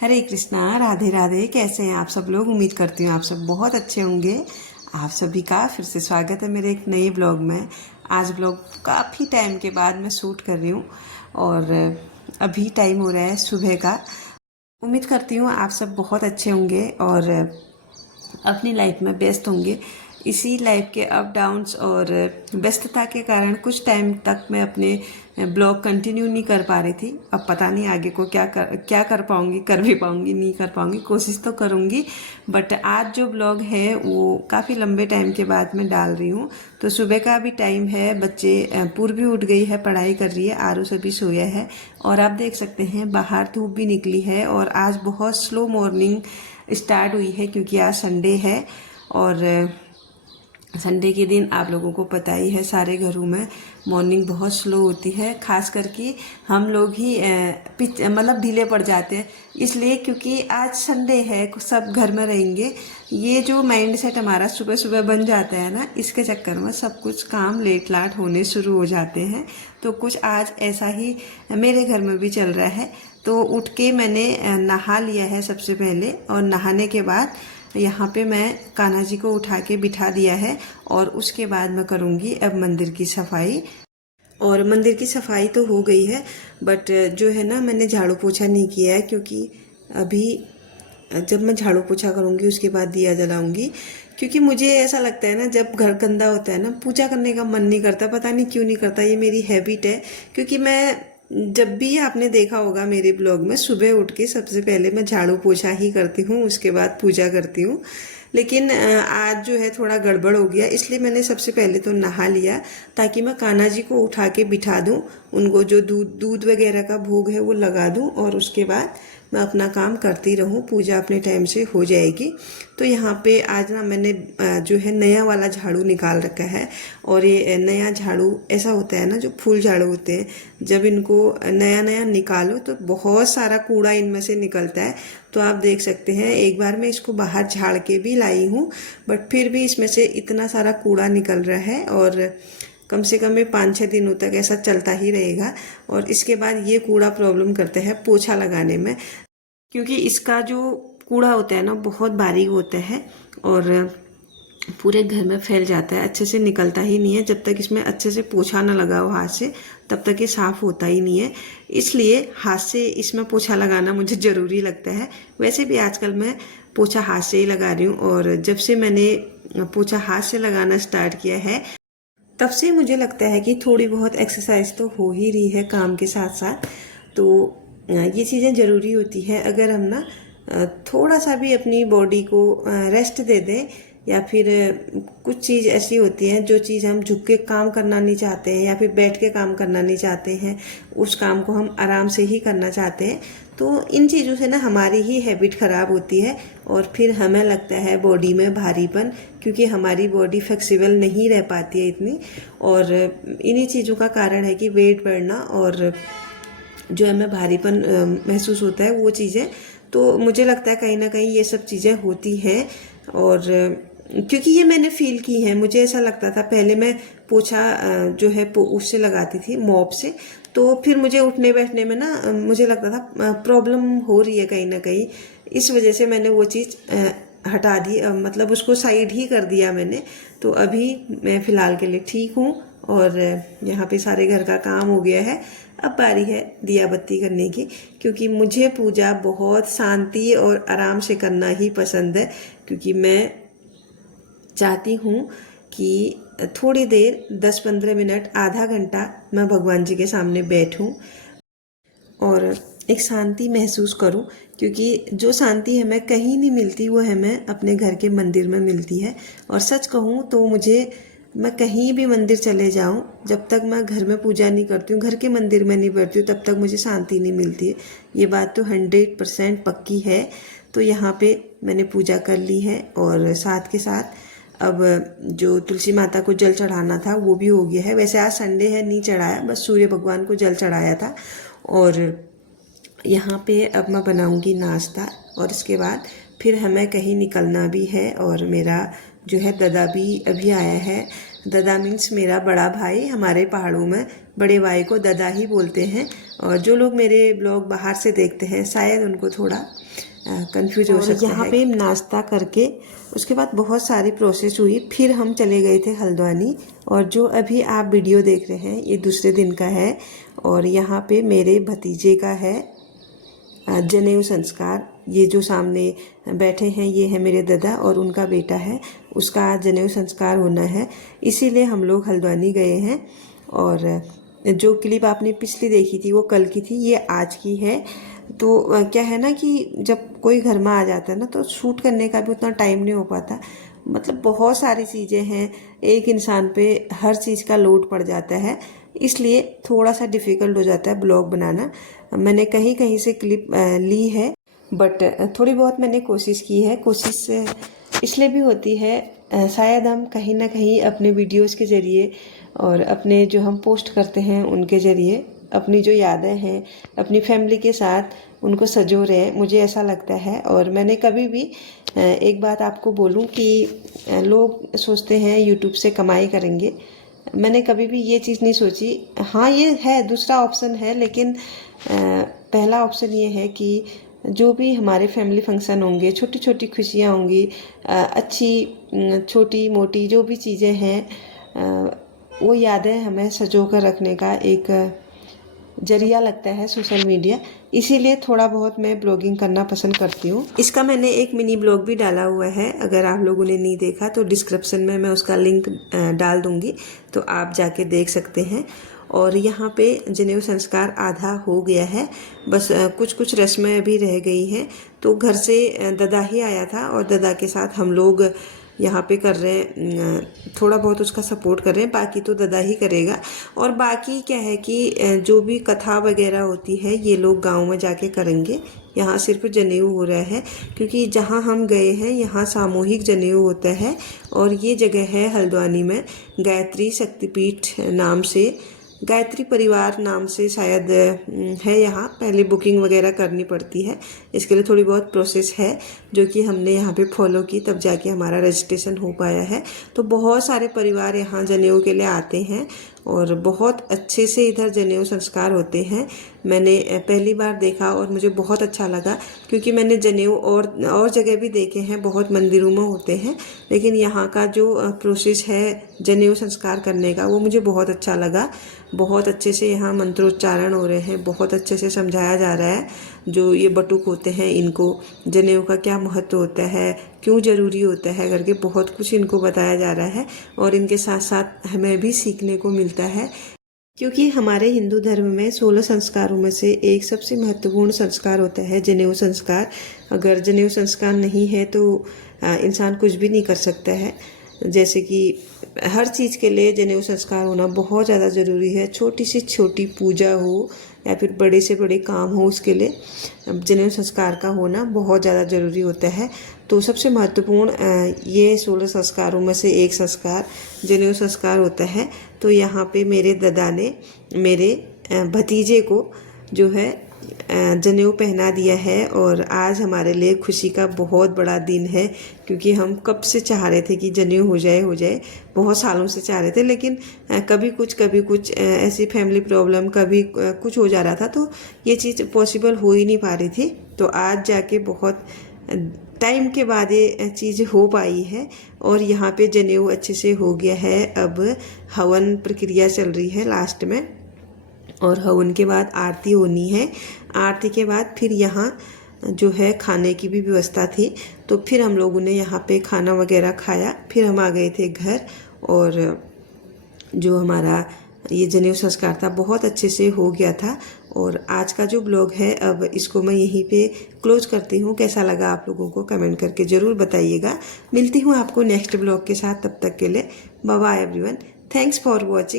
हरे कृष्णा, राधे राधे। कैसे हैं आप सब लोग? उम्मीद करती हूँ आप सब बहुत अच्छे होंगे। आप सभी का फिर से स्वागत है मेरे एक नए ब्लॉग में। आज ब्लॉग काफ़ी टाइम के बाद मैं शूट कर रही हूँ और अभी टाइम हो रहा है सुबह का। उम्मीद करती हूँ आप सब बहुत अच्छे होंगे और अपनी लाइफ में व्यस्त होंगे। इसी लाइफ के अप डाउन्स और व्यस्तता के कारण कुछ टाइम तक मैं अपने ब्लॉग कंटिन्यू नहीं कर पा रही थी। अब पता नहीं आगे को क्या कर पाऊँगी, कर भी पाऊँगी नहीं कर पाऊँगी, कोशिश तो करूँगी। बट आज जो ब्लॉग है वो काफ़ी लंबे टाइम के बाद मैं डाल रही हूँ। तो सुबह का भी टाइम है, बच्चे पूर्वी उठ गई है, पढ़ाई कर रही है, आरू सभी सोया है और आप देख सकते हैं बाहर धूप भी निकली है और आज बहुत स्लो मॉर्निंग स्टार्ट हुई है क्योंकि आज संडे है। और संडे के दिन आप लोगों को पता ही है सारे घरों में मॉर्निंग बहुत स्लो होती है, खास करके हम लोग ही मतलब ढीले पड़ जाते हैं इसलिए क्योंकि आज संडे है, सब घर में रहेंगे। ये जो माइंड सेट हमारा सुबह सुबह बन जाता है ना, इसके चक्कर में सब कुछ काम लेट लाट होने शुरू हो जाते हैं। तो कुछ आज ऐसा ही मेरे घर में भी चल रहा है। तो उठ के मैंने नहा लिया है सबसे पहले और नहाने के बाद यहाँ पे मैं कान्हा जी को उठा के बिठा दिया है और उसके बाद मैं करूँगी अब मंदिर की सफाई। और मंदिर की सफाई तो हो गई है बट जो है ना, मैंने झाड़ू पोछा नहीं किया है क्योंकि अभी जब मैं झाड़ू पोछा करूँगी उसके बाद दिया जलाऊंगी। क्योंकि मुझे ऐसा लगता है ना, जब घर गंदा होता है ना, पूजा करने का मन नहीं करता, पता नहीं क्यों नहीं करता। ये मेरी हैबिट है क्योंकि मैं जब भी आपने देखा होगा मेरे ब्लॉग में, सुबह उठ के सबसे पहले मैं झाड़ू पोछा ही करती हूँ, उसके बाद पूजा करती हूँ। लेकिन आज जो है थोड़ा गड़बड़ हो गया, इसलिए मैंने सबसे पहले तो नहा लिया ताकि मैं कान्हा जी को उठा के बिठा दूँ, उनको जो दूध वगैरह का भोग है वो लगा दूँ और उसके बाद मैं अपना काम करती रहूँ, पूजा अपने टाइम से हो जाएगी। तो यहाँ पे आज ना मैंने जो है नया वाला झाड़ू निकाल रखा है और ये नया झाड़ू ऐसा होता है ना, जो फूल झाड़ू होते हैं, जब इनको नया नया निकालो तो बहुत सारा कूड़ा इनमें से निकलता है। तो आप देख सकते हैं, एक बार मैं इसको बाहर झाड़ के भी लाई हूँ बट फिर भी इसमें से इतना सारा कूड़ा निकल रहा है और कम से कम ये 5-6 दिनों तक ऐसा चलता ही रहेगा। और इसके बाद ये कूड़ा प्रॉब्लम करता है पोछा लगाने में, क्योंकि इसका जो कूड़ा होता है ना बहुत बारीक होता है और पूरे घर में फैल जाता है, अच्छे से निकलता ही नहीं है। जब तक इसमें अच्छे से पोछा ना लगा हो हाथ से, तब तक ये साफ़ होता ही नहीं है। इसलिए हाथ से इसमें पोछा लगाना मुझे ज़रूरी लगता है। वैसे भी आजकल मैं पोछा हाथ से ही लगा रही हूँ और जब से मैंने पोछा हाथ से लगाना स्टार्ट किया है तब से मुझे लगता है कि थोड़ी बहुत एक्सरसाइज तो हो ही रही है काम के साथ साथ। तो ये चीज़ें ज़रूरी होती है। अगर हम ना थोड़ा सा भी अपनी बॉडी को रेस्ट दे दें, या फिर कुछ चीज़ ऐसी होती है जो चीज़ हम झुक के काम करना नहीं चाहते हैं या फिर बैठ के काम करना नहीं चाहते हैं, उस काम को हम आराम से ही करना चाहते हैं, तो इन चीज़ों से ना हमारी ही हैबिट ख़राब होती है और फिर हमें लगता है बॉडी में भारीपन, क्योंकि हमारी बॉडी फ्लेक्सिबल नहीं रह पाती है इतनी। और इन्हीं चीज़ों का कारण है कि वेट बढ़ना और जो हमें भारीपन महसूस होता है वो चीज़ें। तो मुझे लगता है कहीं ना कहीं ये सब चीज़ें होती हैं और क्योंकि ये मैंने फील की है। मुझे ऐसा लगता था पहले, मैं पोछा जो है उससे लगाती थी, मॉप से, तो फिर मुझे उठने बैठने में ना मुझे लगता था प्रॉब्लम हो रही है कहीं ना कहीं। इस वजह से मैंने वो चीज़ हटा दी, मतलब उसको साइड ही कर दिया मैंने। तो अभी मैं फ़िलहाल के लिए ठीक हूँ और यहाँ पे सारे घर का काम हो गया है। अब बारी है दिया बत्ती करने की, क्योंकि मुझे पूजा बहुत शांति और आराम से करना ही पसंद है। क्योंकि मैं चाहती हूँ कि थोड़ी देर 10-15 मिनट, आधा घंटा मैं भगवान जी के सामने बैठूँ और एक शांति महसूस करूं, क्योंकि जो शांति हमें कहीं नहीं मिलती वो हमें अपने घर के मंदिर में मिलती है। और सच कहूं तो मैं कहीं भी मंदिर चले जाऊं, जब तक मैं घर में पूजा नहीं करती हूँ, घर के मंदिर में नहीं बैठती हूँ, तब तक मुझे शांति नहीं मिलती है। ये बात तो 100% पक्की है। तो यहाँ पे मैंने पूजा कर ली है और साथ के साथ अब जो तुलसी माता को जल चढ़ाना था वो भी हो गया है। वैसे आज संडे है, नहीं चढ़ाया, बस सूर्य भगवान को जल चढ़ाया था। और यहाँ पे अब मैं बनाऊंगी नाश्ता और इसके बाद फिर हमें कहीं निकलना भी है। और मेरा जो है दादा भी अभी आया है ददा मीन्स मेरा बड़ा भाई। हमारे पहाड़ों में बड़े भाई को ददा ही बोलते हैं। और जो लोग मेरे ब्लॉग बाहर से देखते हैं शायद उनको थोड़ा कंफ्यूज हो सकता है। यहाँ पे नाश्ता करके उसके बाद बहुत सारी प्रोसेस हुई, फिर हम चले गए थे हल्द्वानी। और जो अभी आप वीडियो देख रहे हैं ये दूसरे दिन का है। और यहाँ पे मेरे भतीजे का है जनेऊ संस्कार। ये जो सामने बैठे हैं ये है मेरे दादा और उनका बेटा है, उसका आज जनेऊ संस्कार होना है, इसीलिए हम लोग हल्द्वानी गए हैं। और जो क्लिप आपने पिछली देखी थी वो कल की थी, ये आज की है। तो क्या है ना कि जब कोई घर में आ जाता है ना तो शूट करने का भी उतना टाइम नहीं हो पाता। मतलब बहुत सारी चीज़ें हैं, एक इंसान पे हर चीज़ का लोड पड़ जाता है, इसलिए थोड़ा सा डिफ़िकल्ट हो जाता है ब्लॉग बनाना। मैंने कहीं कहीं से क्लिप ली है, बट थोड़ी बहुत मैंने कोशिश की है। कोशिश इसलिए भी होती है शायद हम कहीं ना कहीं अपने वीडियोस के ज़रिए और अपने जो हम पोस्ट करते हैं उनके ज़रिए अपनी जो यादें हैं अपनी फैमिली के साथ उनको सजो रहे, मुझे ऐसा लगता है। और मैंने कभी भी एक बात आपको बोलूं कि लोग सोचते हैं यूट्यूब से कमाई करेंगे, मैंने कभी भी ये चीज़ नहीं सोची। हाँ ये है, दूसरा ऑप्शन है, लेकिन पहला ऑप्शन ये है कि जो भी हमारे फैमिली फंक्शन होंगे, छोटी छोटी खुशियाँ होंगी, अच्छी छोटी मोटी जो भी चीज़ें हैं वो यादें हमें सजो कर रखने का एक जरिया लगता है सोशल मीडिया, इसीलिए थोड़ा बहुत मैं ब्लॉगिंग करना पसंद करती हूँ। इसका मैंने एक मिनी ब्लॉग भी डाला हुआ है, अगर आप लोगों ने नहीं देखा तो डिस्क्रिप्शन में मैं उसका लिंक डाल दूँगी, तो आप जाके देख सकते हैं। और यहाँ पे जनेऊ संस्कार आधा हो गया है, बस कुछ कुछ रस्में अभी रह गई हैं। तो घर से दादा ही आया था और दादा के साथ हम लोग यहाँ पे कर रहे हैं, थोड़ा बहुत उसका सपोर्ट कर रहे हैं, बाकी तो दादा ही करेगा। और बाकी क्या है कि जो भी कथा वगैरह होती है ये लोग गांव में जाके करेंगे, यहाँ सिर्फ जनेऊ हो रहा है क्योंकि जहाँ हम गए हैं यहाँ सामूहिक जनेऊ होता है। और ये जगह है हल्द्वानी में, गायत्री शक्तिपीठ नाम से, गायत्री परिवार नाम से शायद है। यहाँ पहले बुकिंग वगैरह करनी पड़ती है, इसके लिए थोड़ी बहुत प्रोसेस है जो कि हमने यहाँ पे फॉलो की, तब जाके हमारा रजिस्ट्रेशन हो पाया है। तो बहुत सारे परिवार यहाँ जनेऊ के लिए आते हैं और बहुत अच्छे से इधर जनेऊ संस्कार होते हैं। मैंने पहली बार देखा और मुझे बहुत अच्छा लगा क्योंकि मैंने जनेऊ और जगह भी देखे हैं, बहुत मंदिरों में होते हैं, लेकिन यहाँ का जो प्रोसेस है जनेऊ संस्कार करने का वो मुझे बहुत अच्छा लगा। बहुत अच्छे से यहाँ मंत्रोच्चारण हो रहे हैं, बहुत अच्छे से समझाया जा रहा है जो ये बटुक होते हैं इनको, जनेऊ का क्या महत्व होता है, क्यों ज़रूरी होता है करके बहुत कुछ इनको बताया जा रहा है। और इनके साथ साथ हमें भी सीखने को मिलता है क्योंकि हमारे हिंदू धर्म में 16 संस्कारों में से एक सबसे महत्वपूर्ण संस्कार होता है जनेऊ संस्कार। अगर जनेऊ संस्कार नहीं है तो इंसान कुछ भी नहीं कर सकता है। जैसे कि हर चीज़ के लिए जनेऊ संस्कार होना बहुत ज़्यादा ज़रूरी है, छोटी से छोटी पूजा हो या फिर बड़े से बड़े काम हो, उसके लिए जनेऊ संस्कार का होना बहुत ज़्यादा ज़रूरी होता है। तो सबसे महत्वपूर्ण ये 16 संस्कारों में से एक संस्कार जनेऊ संस्कार होता है। तो यहाँ पे मेरे दादा ने मेरे भतीजे को जो है जनेऊ पहना दिया है और आज हमारे लिए खुशी का बहुत बड़ा दिन है क्योंकि हम कब से चाह रहे थे कि जनेऊ हो जाए, बहुत सालों से चाह रहे थे, लेकिन कभी कुछ ऐसी फैमिली प्रॉब्लम, कभी कुछ हो जा रहा था, तो ये चीज़ पॉसिबल हो ही नहीं पा रही थी। तो आज जाके बहुत टाइम के बाद ये चीज़ हो पाई है और यहाँ पे जनेऊ अच्छे से हो गया है। अब हवन प्रक्रिया चल रही है लास्ट में और हवन के बाद आरती होनी है। आरती के बाद फिर यहाँ जो है खाने की भी व्यवस्था थी, तो फिर हम लोगों ने यहाँ पे खाना वगैरह खाया, फिर हम आ गए थे घर। और जो हमारा ये जनेऊ संस्कार था बहुत अच्छे से हो गया था। और आज का जो ब्लॉग है अब इसको मैं यहीं पे क्लोज करती हूँ। कैसा लगा आप लोगों को कमेंट करके ज़रूर बताइएगा। मिलती हूँ आपको नेक्स्ट ब्लॉग के साथ, तब तक के लिए bye bye everyone, thanks for watching.